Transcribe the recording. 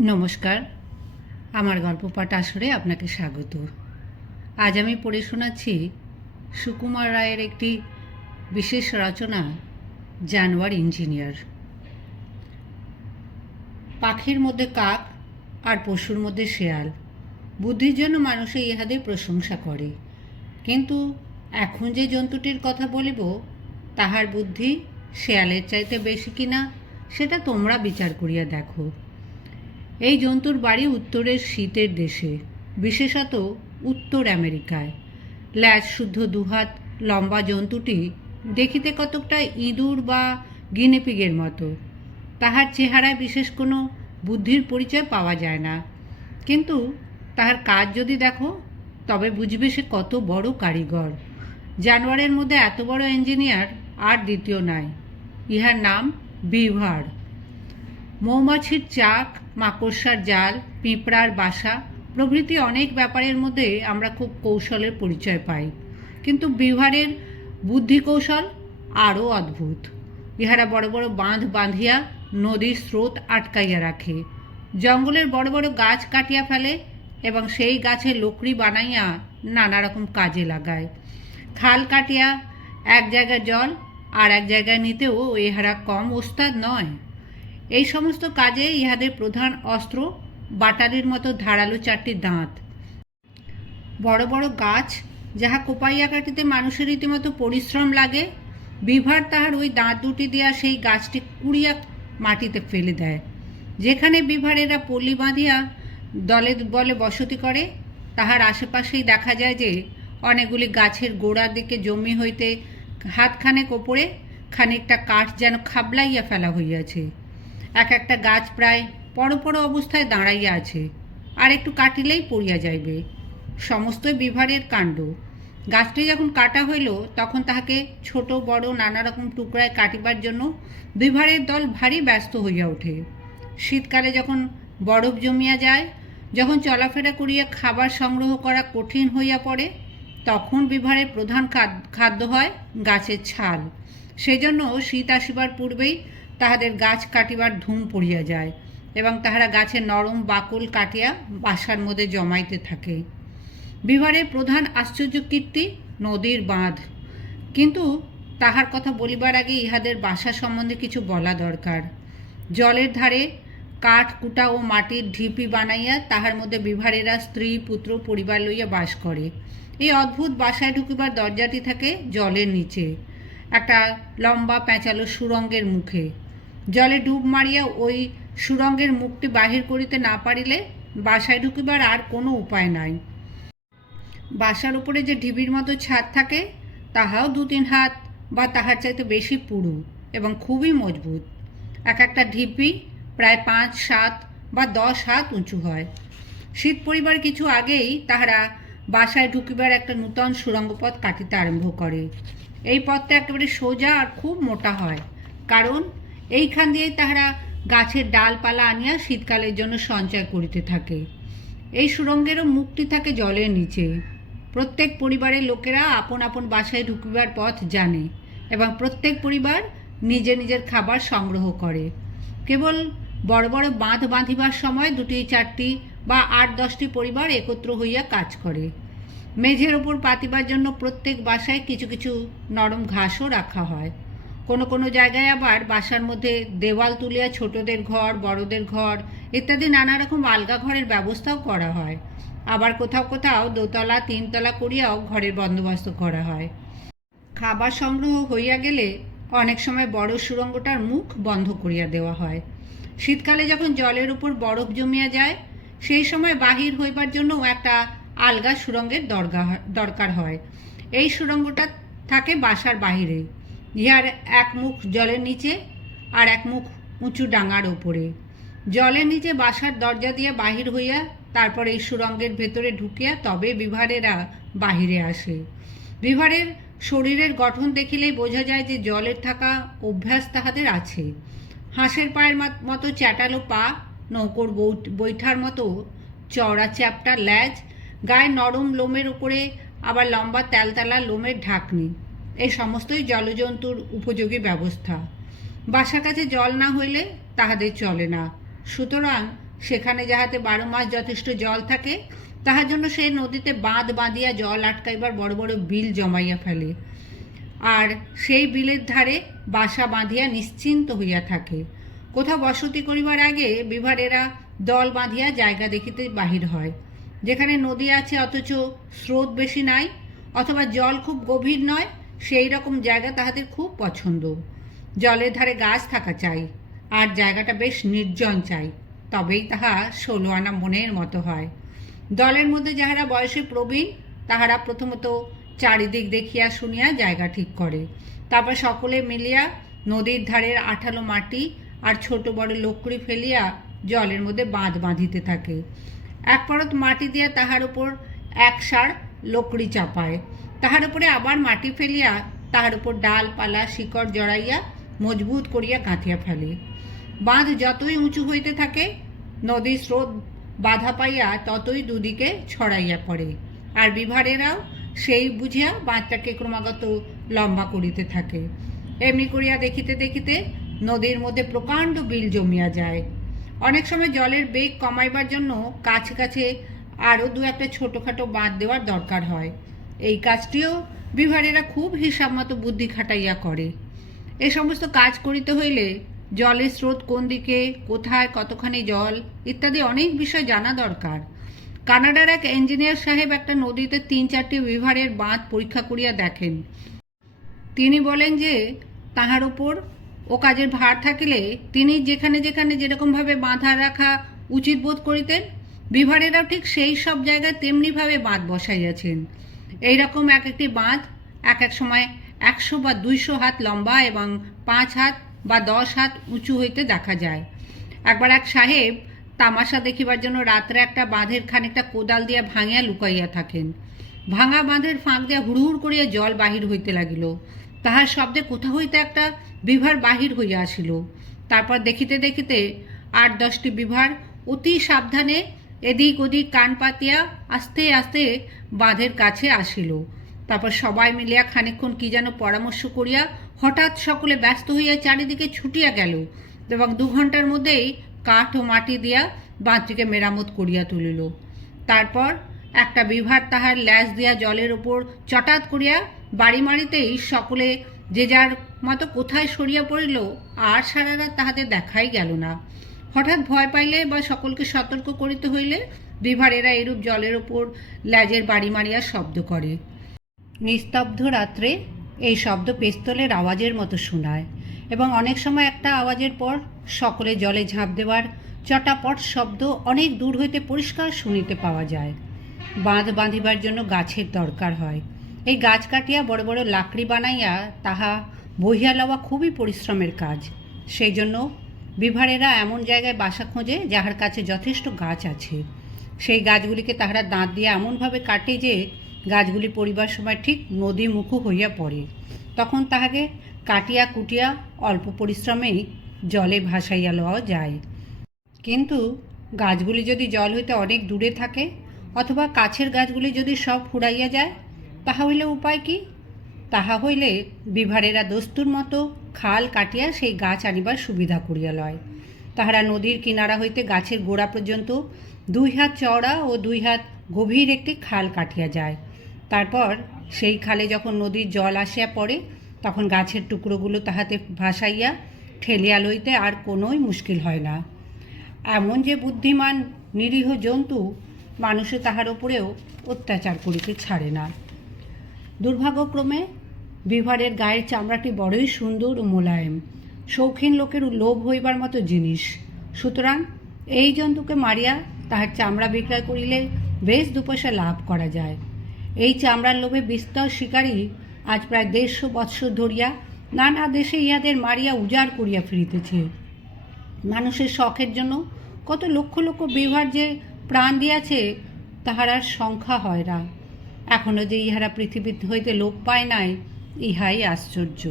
নমস্কার। আমার গল্প পাঠ আসরে আপনাকে স্বাগত। আজ আমি পড়ে শোনাচ্ছি সুকুমার রায়ের একটি বিশেষ রচনা, জানোয়ার ইঞ্জিনিয়ার। পাখির মধ্যে কাক আর পশুর মধ্যে শেয়াল, বুদ্ধির জন্য মানুষে ইহাদের প্রশংসা করে। কিন্তু এখন যে জন্তুটির কথা বলিব, তাহার বুদ্ধি শেয়ালের চাইতে বেশি কিনা, সেটা তোমরা বিচার করিয়া দেখো। এই জন্তুর বাড়ি উত্তরের শীতের দেশে, বিশেষত উত্তর আমেরিকায়। ল্যাজ, শুদ্ধ দুহাত, লম্বা জন্তুটি দেখিতে কতকটা ইঁদুর বা গিনেপিগের মতো। তাহার চেহারায় বিশেষ কোনো বুদ্ধির পরিচয় পাওয়া যায় না। কিন্তু তাহার কাজ যদি দেখো, তবে বুঝবে সে কত বড় কারিগর। জানোয়ারের মধ্যে এত বড় ইঞ্জিনিয়ার আর দ্বিতীয় নাই। ইহার নাম বিভার। মৌমাছির চাক মাকড়সার জাল, পিঁপড়ার বাসা, প্রভৃতি অনেক ব্যাপারের মধ্যে আমরা খুব কৌশলের পরিচয় পাই। কিন্তু বিহারের বুদ্ধি কৌশল আরও অদ্ভুত। ইহারা বড় বড় বাঁধ বাঁধিয়া নদীর স্রোত আটকাইয়া রাখে। জঙ্গলের বড় বড় গাছ কাটিয়া ফেলে এবং সেই গাছের লকড়ি বানাইয়া নানা রকম কাজে লাগায়। খাল কাটিয়া এক জায়গায় জল আর এক জায়গায় নিতেও ইহারা কম ওস্তাদ নয়। এই সমস্ত কাজে ইহাদের প্রধান অস্ত্র বাটালির মতো ধারালো চারটি দাঁত। বড় বড় গাছ যাহা কোপাইয়া কাটিতে মানুষের রীতিমতো পরিশ্রম লাগে, বিভার তাহার ওই দাঁত দুটি দিয়া সেই গাছটি কুড়িয়া মাটিতে ফেলে দেয়। যেখানে বিভারেরা পল্লী বাঁধিয়া দলে বলে বসতি করে, তাহার আশেপাশেই দেখা যায় যে অনেকগুলি গাছের গোড়ার দিকে জমি হইতে হাতখানেক ওপরে খানিকটা কাঠ যেন খাবলাইয়া ফেলা হইয়াছে। এক একটা গাছ প্রায় পড়ো অবস্থায় দাঁড়াইয়া আছে, আর একটু কাটিলেই পড়িয়া যাইবে। সমস্তই বিভারের কাণ্ড। গাছটি যখন কাটা হইল, তখন তাহাকে ছোট, বড় নানা রকম টুকরায় কাটিবার জন্য বিভারের দল ভারী ব্যস্ত হইয়া ওঠে। শীতকালে যখন বরফ জমিয়া যায়, যখন চলাফেরা করিয়া খাবার সংগ্রহ করা কঠিন হইয়া পড়ে, তখন বিভারের প্রধান খাদ- খাদ্য হয় গাছের ছাল। সেজন্য শীত আসিবার পূর্বেই তাহাদের গাছ কাটিবার ধুম পড়িয়া যায় এবং তাহারা গাছের নরম বাকল কাটিয়া বাসার মধ্যে জমাইতে থাকে। বিহারের প্রধান আশ্চর্য কীর্তি নদীর বাঁধ। কিন্তু তাহার কথা বলিবার আগে ইহাদের বাসা সম্বন্ধে কিছু বলা দরকার। জলের ধারে কাঠ, কুটা ও মাটির ঢিপি বানাইয়া তাহার মধ্যে বিভারেরা স্ত্রী, পুত্র, পরিবার লইয়া বাস করে। এই অদ্ভুত বাসায় ঢুকিবার দরজাটি থাকে জলের নিচে, একটা লম্বা প্যাঁচালো সুরঙ্গের মুখে। জলে ডুব মারিয়া ওই সুরঙ্গের মুখটি বাহির করিতে না পারিলে বাসায় ঢুকিবার আর কোনো উপায় নাই। বাসার উপরে যে ঢিবির মতো ছাদ থাকে, তাহাও দু তিন হাত বা তাহার চাইতে বেশি পুরু এবং খুবই মজবুত। এক একটা ঢিপি প্রায় পাঁচ, সাত বা দশ হাত উঁচু হয়। শীত পরিবার কিছু আগেই তাহারা বাসায় ঢুকিবার একটা নূতন সুড়ঙ্গ পথ কাটিতে আরম্ভ করে। এই পথটা একেবারে সোজা আর খুব মোটা হয়। কারণ এইখান দিয়েই তাহারা গাছের ডালপালা আনিয়া শীতকালের জন্য সঞ্চয় করিতে থাকে। এই সুরঙ্গেরও মুক্তি থাকে জলের নিচে। প্রত্যেক পরিবারের লোকেরা আপন আপন বাসায় ঢুকিবার পথ জানে এবং প্রত্যেক পরিবার নিজে নিজের খাবার সংগ্রহ করে। কেবল বড় বড় বাঁধ বাঁধিবার সময় দুটি, চারটি বা আট, দশটি পরিবার একত্র হইয়া কাজ করে। মেঝের ওপর পাতিবার জন্য প্রত্যেক বাসায় কিছু কিছু নরম ঘাসও রাখা হয়। কোনো কোনো জায়গায় আবার বাসার মধ্যে দেওয়াল তুলিয়া ছোটদের ঘর, বড়দের ঘর ইত্যাদি নানা রকম আলগা ঘরের ব্যবস্থাও করা হয়। আবার কোথাও কোথাও দোতলা, তিনতলা করিয়াও ঘরের বন্দোবস্ত করা হয়। খাবার সংগ্রহ হইয়া গেলে অনেক সময় বড় সুড়ঙ্গটার মুখ বন্ধ করিয়া দেওয়া হয়। শীতকালে যখন জলের উপর বরফ জমিয়া যায়, সেই সময় বাহির হইবার জন্য একটা আলগা সুড়ঙ্গের দরগা, দরকার হয়। এই সুড়ঙ্গটা থাকে বাসার বাহিরে। ইহার এক মুখ জলের নিচে আর এক মুখ উঁচু ডাঙার ওপরে। জলের নিচে বাসার দরজা দিয়ে বাহির হইয়া তারপর এই সুরঙ্গের ভেতরে ঢুকিয়া তবে বিভারেরা বাহিরে আসে। বিভারের শরীরের গঠন দেখিলেই বোঝা যায় যে জলের থাকা অভ্যাস তাহাদের আছে। হাঁসের পায়ের মাত- চ্যাটালো পা, নৌকোর বৈঠার মতো চওড়া চ্যাপটা ল্যাজ, গায়ে নরম লোমের উপরে আবার লম্বা তেলতেলা লোমের ঢাকনি। এই সমস্তই জলজন্তুর উপযোগী ব্যবস্থা। বাসার কাছে জল না হইলে তাহাদের চলে না। সুতরাং সেখানে যাহাতে বারো মাস যথেষ্ট জল থাকে, তাহার জন্য সে নদীতে বাঁধ বাঁধিয়া জল আটকাইবার বড় বড় বিল জমাইয়া ফেলে। আর সেই বিলের ধারে বাসা বাঁধিয়া নিশ্চিন্ত হইয়া থাকে। কোথাও বসতি করিবার আগে বিভারেরা দল বাঁধিয়া জায়গা দেখিতে বাহির হয়, যেখানে নদী আছে অথচ স্রোত বেশি নাই, অথবা জল খুব গভীর নয় সেই রকম জায়গা তাহাদের খুব পছন্দ। জলের ধারে গাছ থাকা চাই, আর জায়গাটা বেশ নির্জন চাই, তবেই তাহা ষোলো আনা মনের মতো হয়। দলের মধ্যে যাহারা বয়সে প্রবীণ, তাহারা প্রথমত চারিদিক দেখিয়া শুনিয়া জায়গা ঠিক করে। তারপর সকলে মিলিয়া নদীর ধারের আঠালো মাটি আর ছোট বড় লকড়ি ফেলিয়া জলের মধ্যে বাঁধ বাঁধিতে থাকে। এক পরত মাটি দিয়া তাহার উপর এক সার লকড়ি চাপায়। তাহার উপরে আবার মাটি ফেলিয়া তাহার উপর ডাল, পালা, শিকড় জড়াইয়া মজবুত করিয়া গাঁথিয়া ফেলে। বাঁধ যতই উঁচু হইতে থাকে নদীর স্রোত বাধা পাইয়া ততই দুদিকে ছড়াইয়া পড়ে। আর বিভারেরাও সেই বুঝিয়া বাঁধটাকে ক্রমাগত লম্বা করিতে থাকে। এমনি করিয়া দেখিতে দেখিতে নদীর মধ্যে প্রকাণ্ড বিল জমিয়া যায়। অনেক সময় জলের বেগ কমাইবার জন্য কাছে কাছে আরও দু একটা ছোটোখাটো বাঁধ দেওয়ার দরকার হয়। এই কাজটিও বিভারেরা খুব হিসাব মতো বুদ্ধি খাটাইয়া করে। এ সমস্ত কাজ করিতে হইলে জলের স্রোত কোন দিকে, কোথায়, কতখানি জল ইত্যাদি অনেক বিষয় জানা দরকার। কানাডার এক ইঞ্জিনিয়ার সাহেব একটা নদীতে তিন চারটি বিভারের বাঁধ পরীক্ষা করিয়া দেখেন। তিনি বলেন যে, তাহার উপর ও কাজের ভার থাকিলে তিনি যেখানে যেখানে যেরকমভাবে বাঁধা রাখা উচিত বোধ করিতেন বিভারেরাও ঠিক সেই সব জায়গায় তেমনিভাবে বাঁধ বসাইয়াছেন। এইরকম এক একটি বাঁধ এক এক সময় একশো বা দুইশো হাত লম্বা এবং পাঁচ হাত বা দশ হাত উঁচু হইতে দেখা যায়। একবার এক সাহেব তামাশা দেখিবার জন্য রাত্রে একটা বাঁধের খানিকটা কোদাল দিয়া ভাঙিয়া লুকাইয়া থাকেন। ভাঙা বাঁধের ফাঁক দিয়া হুড়হুড় করিয়া জল বাহির হইতে লাগিল। তাহার শব্দে কোথা হইতে একটা বিভার বাহির হইয়া আসিল। তারপর দেখিতে দেখিতে আট দশটি বিভার অতি সাবধানে এদিক ওদিক কান পাতিয়া আস্তে আস্তে বাঁধের কাছে আসিল। তারপর সবাই মিলিয়া খানিকক্ষণ কি যেন পরামর্শ করিয়া হঠাৎ সকলে ব্যস্ত হইয়া চারিদিকে ছুটিয়া গেল এবং দু ঘণ্টার মধ্যেই কাঠ ও মাটি দিয়া বাঁধটিকে মেরামত করিয়া তুলিল। তারপর একটা বিভার তাহার ল্যাস দিয়া জলের ওপর চটাত করিয়া বাড়ি মারিতেই সকলে যে যার মতো কোথায় সরিয়া পড়িল, আর সারা রাত তাহাদের দেখাই গেল না। হঠাৎ ভয় পাইলে বা সকলকে সতর্ক করিতে হইলে বিভারেরা এরূপ জলের ওপর ল্যাজের বাড়ি মারিয়া শব্দ করে। নিস্তব্ধ রাত্রে এই শব্দ পেস্তলের আওয়াজের মতো শোনায় এবং অনেক সময় একটা আওয়াজের পর সকলে জলে ঝাঁপ দেওয়ার চটাপট শব্দ অনেক দূর হইতে পরিষ্কার শুনিতে পাওয়া যায়। বাঁধ বাঁধিবার জন্য গাছের দরকার হয়। এই গাছ কাটিয়া বড় বড় লাকড়ি বানাইয়া তাহা বহিয়া লওয়া খুবই পরিশ্রমের কাজ। সেই জন্য বিভারেরা এমন জায়গায় বাসা খোঁজে যাহার কাছে যথেষ্ট গাছ আছে। সেই গাছগুলিকে তাহারা দাঁত দিয়ে এমনভাবে কাটে যে, গাছগুলি পরিবার সময় ঠিক নদী মুখো হইয়া পড়ে। তখন তাহাকে কাটিয়া কুটিয়া অল্প পরিশ্রমেই জলে ভাসাইয়া লওয়া যায়। কিন্তু গাছগুলি যদি জল হইতে অনেক দূরে থাকে, অথবা কাছের গাছগুলি যদি সব ফুরাইয়া যায়, তাহা হইলে উপায় কি? তাহা হইলে বিভারেরা দস্তুর মতো খাল কাটিয়া সেই গাছ আনিবার সুবিধা করিয়া লয়। তাহারা নদীর কিনারা হইতে গাছের গোড়া পর্যন্ত দুই হাত চওড়া ও দুই হাত গভীর একটি খাল কাটিয়া যায়। তারপর সেই খালে যখন নদীর জল আসিয়া পড়ে, তখন গাছের টুকরোগুলো তাহাতে ভাসাইয়া ঠেলিয়া লইতে আর কোনোই মুশকিল হয় না। এমন যে বুদ্ধিমান নিরীহ জন্তু মানুষে তাহার উপরেও অত্যাচার করিতে ছাড়ে না। দুর্ভাগ্যক্রমে বিভারের গায়ের চামড়াটি বড়ই সুন্দর ও মোলায়েম। শৌখিন লোকের লোভ হইবার মতো জিনিস। সুতরাং এই জন্তুকে মারিয়া তাহার চামড়া বিক্রয় করিলে বেশ দু পয়সা লাভ করা যায়। এই চামড়ার লোভে বিস্তর শিকারী আজ প্রায় দেড়শো বৎসর ধরিয়া নানা দেশে ইহাদের মারিয়া উজাড় করিয়া ফিরিতেছে। মানুষের শখের জন্য কত লক্ষ লক্ষ বিভার যে প্রাণ দিয়াছে, তাহার আর সংখ্যা হয় না। এখনও যে ইহারা পৃথিবী হইতে লোপ পায় নাই ইহাই আশ্চর্য।